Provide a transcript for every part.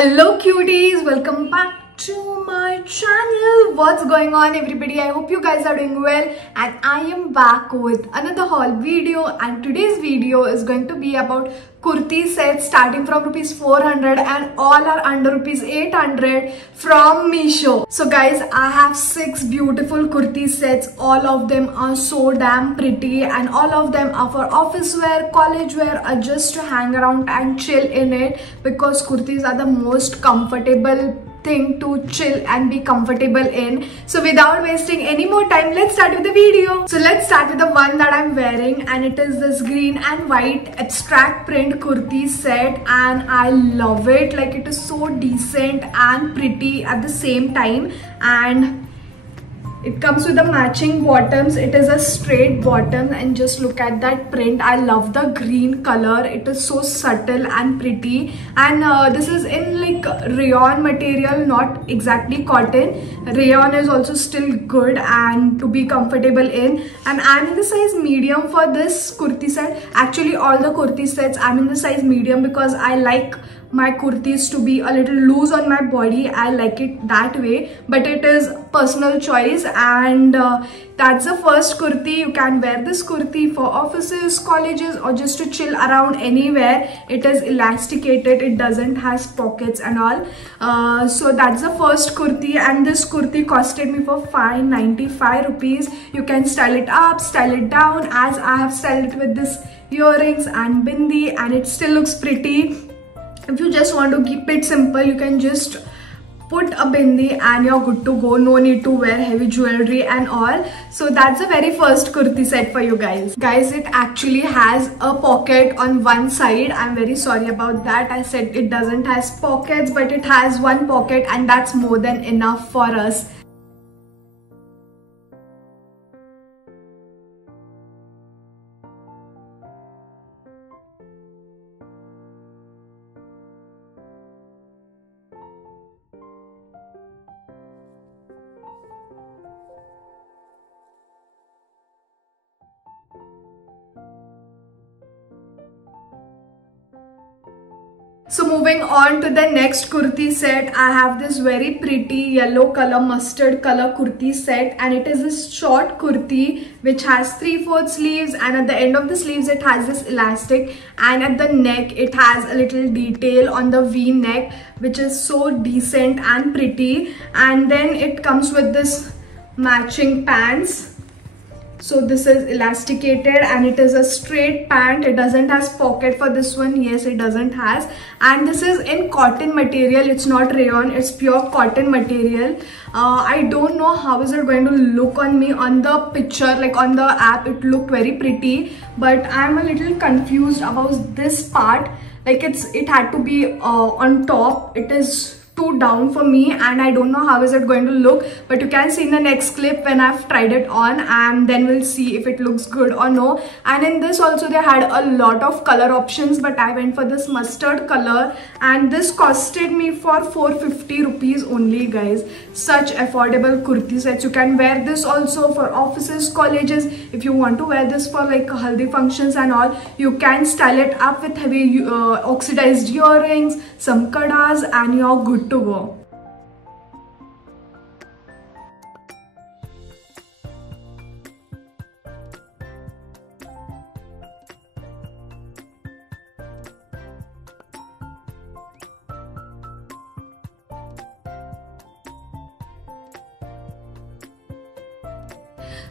Hello cuties, welcome back to my channel. What's going on everybody? I hope you guys are doing well and I am back with another haul video, and today's video is going to be about kurti sets starting from rupees 400 and all are under rupees 800 from Meesho. So guys, I have 6 beautiful kurti sets. All of them are so damn pretty and all of them are for office wear, college wear, or just to hang around and chill in it, because kurtis are the most comfortable thing to chill and be comfortable in. So without wasting any more time, let's start with the video. So let's start with the one that I'm wearing, and it is this green and white abstract print kurti set, and I love it. Like, it is so decent and pretty at the same time, and it comes with the matching bottoms. It is a straight bottom, and just look at that print. I love the green color. It is so subtle and pretty, and this is in like rayon material, not exactly cotton. Rayon is also still good and to be comfortable in, and I'm in the size medium for this kurti set. Actually all the kurti sets I'm in the size medium because I like my kurtis to be a little loose on my body. I like it that way, but it is personal choice. And that's the first kurti. You can wear this kurti for offices, colleges, or just to chill around anywhere. It is elasticated, it doesn't has pockets and all. So that's the first kurti, and this kurti costed me for 595 rupees. You can style it up, style it down, as I have styled it with this earrings and bindi, and it still looks pretty. If you just want to keep it simple, you can just put a bindi and you're good to go. No need to wear heavy jewelry and all. So that's the very first kurti set for you guys. Guys, it actually has a pocket on one side. I'm very sorry about that. I said it doesn't has pockets, but it has one pocket, and that's more than enough for us. So moving on to the next kurti set, I have this very pretty yellow color, mustard color kurti set, and it is this short kurti which has 3/4 sleeves, and at the end of the sleeves it has this elastic, and at the neck it has a little detail on the V neck, which is so decent and pretty. And then it comes with this matching pants. So this is elasticated and it is a straight pant. It doesn't has pocket for this one. Yes, it doesn't has. And this is in cotton material. It's not rayon, it's pure cotton material. I don't know how is it going to look on me on the picture. Like on the app it looked very pretty, but I'm a little confused about this part. Like it had to be on top. It is too down for me, and I don't know how is it going to look, but you can see in the next clip when I've tried it on, and then we'll see if it looks good or no. And in this also they had a lot of color options, but I went for this mustard color, and this costed me for 450 rupees only, guys. Such affordable kurti sets. You can wear this also for offices, colleges. If you want to wear this for like haldi functions and all, you can style it up with heavy oxidized earrings, some kadas, and you're good to go.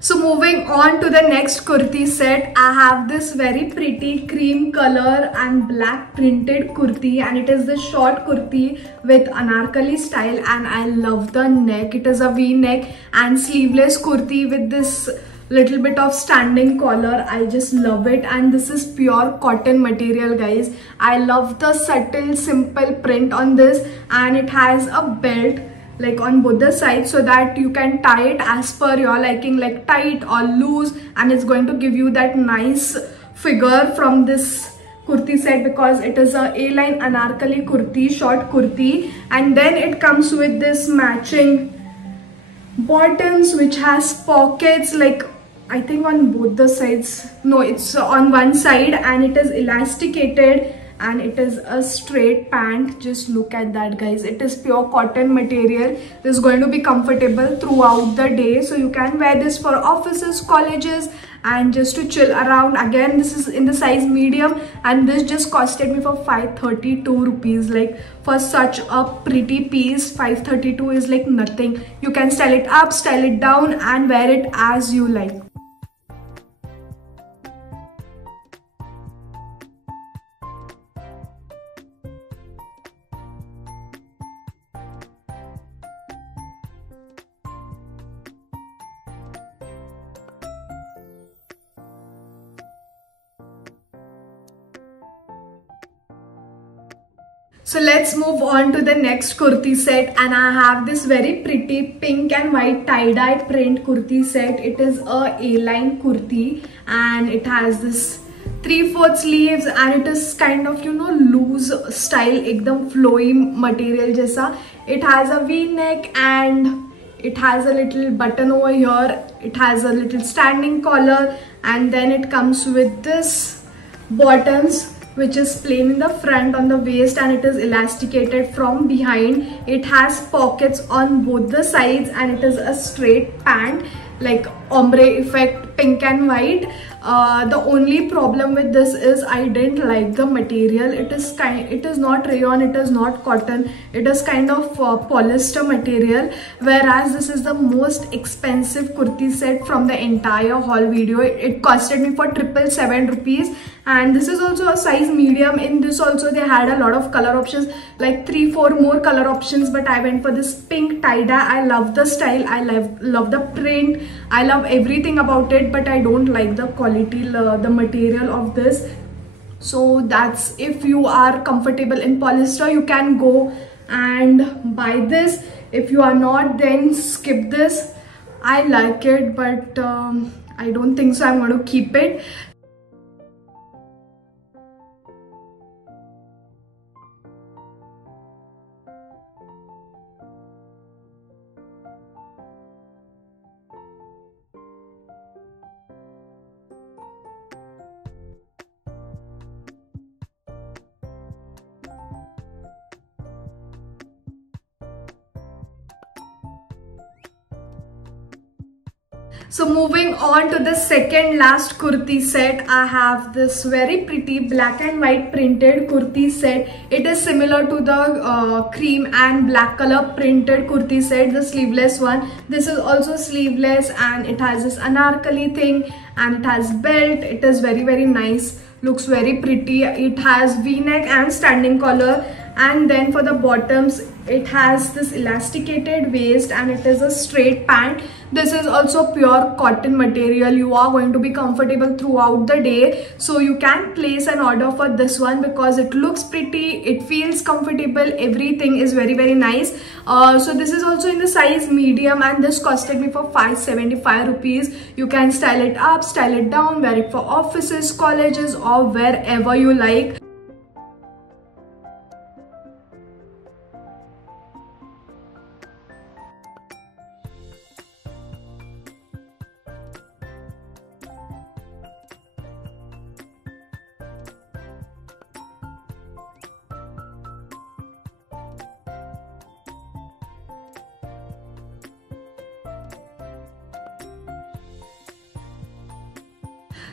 So moving on to the next kurti set, I have this very pretty cream color and black printed kurti, and it is the short kurti with anarkali style, and I love the neck. It is a V neck and sleeveless kurti with this little bit of standing collar. I just love it, and this is pure cotton material, guys. I love the subtle simple print on this, and it has a belt like on both the sides, so that you can tie it as per your liking, like tight or loose, and it's going to give you that nice figure from this kurti set, because it is a A-line anarkali kurti, short kurti. And then it comes with this matching bottoms which has pockets, like I think on both the sides. No, it's on one side, and it is elasticated, and it is a straight pant. Just look at that, guys. It is pure cotton material. This is going to be comfortable throughout the day, so you can wear this for offices, colleges, and just to chill around. Again, this is in the size medium, and this just costed me for 532 rupees. Like, for such a pretty piece, 532 is like nothing. You can style it up, style it down, and wear it as you like. So let's move on to the next kurti set, and I have this very pretty pink and white tie-dye print kurti set. It is a A-line kurti, and it has this 3/4 sleeves, and it is kind of, you know, loose style, ekdam flowy material jaisa. It has a V-neck, and it has a little button over here. It has a little standing collar, and then it comes with this bottoms, which is plain in the front on the waist, and it is elasticated from behind. It has pockets on both the sides, and it is a straight pant, like ombre effect, pink and white. The only problem with this is I didn't like the material. It is not rayon, it is not cotton, it is kind of polyester material, whereas this is the most expensive kurti set from the entire haul video. It costed me for 777 rupees, and this is also a size medium. In this also they had a lot of color options, like 3-4 more color options, but I went for this pink tie-dye. I love the style, I love the print, I love everything about it, but I don't like the quality, the material of this. So that's, if you are comfortable in polyester, you can go and buy this. If you are not, then skip this. I like it, but I don't think so I'm going to keep it. So moving on to the second last kurti set, I have this very pretty black and white printed kurti set. It is similar to the cream and black color printed kurti set, the sleeveless one. This is also sleeveless, and it has this anarkali thing, and it has belt. It is very nice, looks very pretty. It has V-neck and standing collar, and then for the bottoms it has this elasticated waist, and it is a straight pant. This is also pure cotton material. You are going to be comfortable throughout the day, so you can place an order for this one because it looks pretty, it feels comfortable, everything is very nice. So this is also in the size medium, and this costed me for 575 rupees. You can style it up, style it down, wear it for offices, colleges, or wherever you like.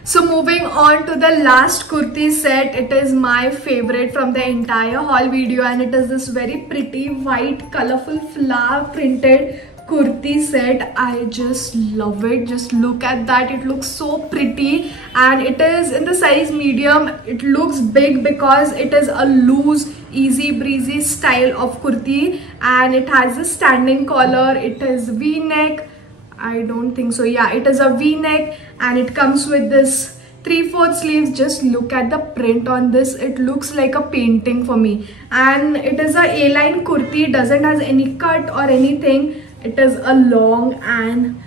So moving on to the last kurti set, it is my favorite from the entire haul video, and it is this very pretty white colorful flower printed kurti set. I just love it. Just look at that, it looks so pretty, and it is in the size medium. It looks big because it is a loose, easy breezy style of kurti, and it has a standing collar. It is V-neck. I don't think so. Yeah, it is a V-neck, and it comes with this 3/4 sleeves. Just look at the print on this. It looks like a painting for me, and it is a A-line kurti. It doesn't has any cut or anything. It is a long and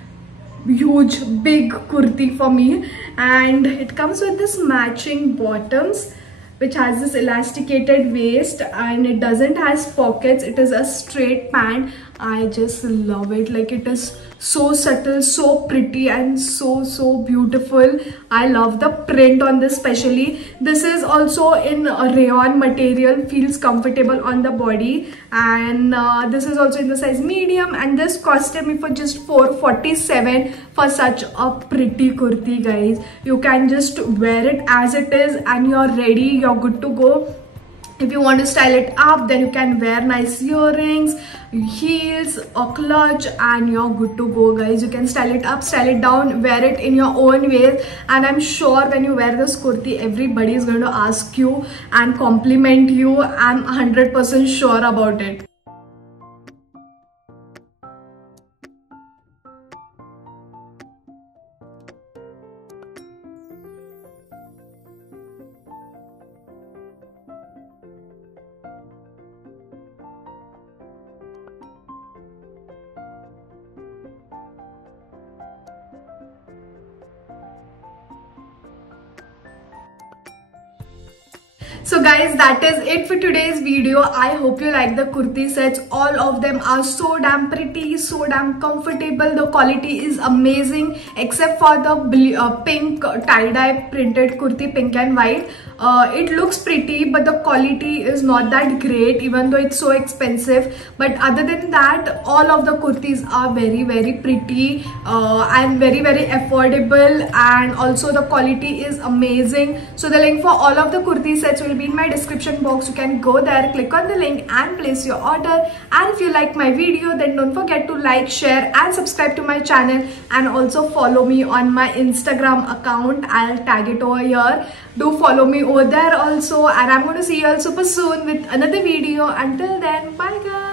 huge big kurti for me, and it comes with this matching bottoms, which has this elasticated waist, and it doesn't has pockets. It is a straight pant. I just love it. Like, it is so subtle, so pretty, and so beautiful. I love the print on this especially. This is also in a rayon material, feels comfortable on the body, and this is also in the size medium, and this costed me for just $447 for such a pretty kurti, guys. You can just wear it as it is and you're ready, you're good to go. If you want to style it up, then you can wear nice earrings, heels, a clutch, and you're good to go, guys. You can style it up, style it down, wear it in your own ways, and I'm sure when you wear this kurti, everybody is going to ask you and compliment you. I'm 100% sure about it. So guys, that is it for today's video. I hope you like the kurti sets. All of them are so damn pretty, so damn comfortable. The quality is amazing, except for the pink tie-dye printed kurti, pink and white. It looks pretty, but the quality is not that great, even though it's so expensive. But other than that, all of the kurtis are very pretty and very affordable, and also the quality is amazing. So the link for all of the kurti sets will be in my description box. You can go there, click on the link and place your order. And if you like my video, then don't forget to like, share and subscribe to my channel, and also follow me on my Instagram account. I'll tag it over here. Do follow me over there also, and I'm going to see you all super soon with another video. Until then, bye guys.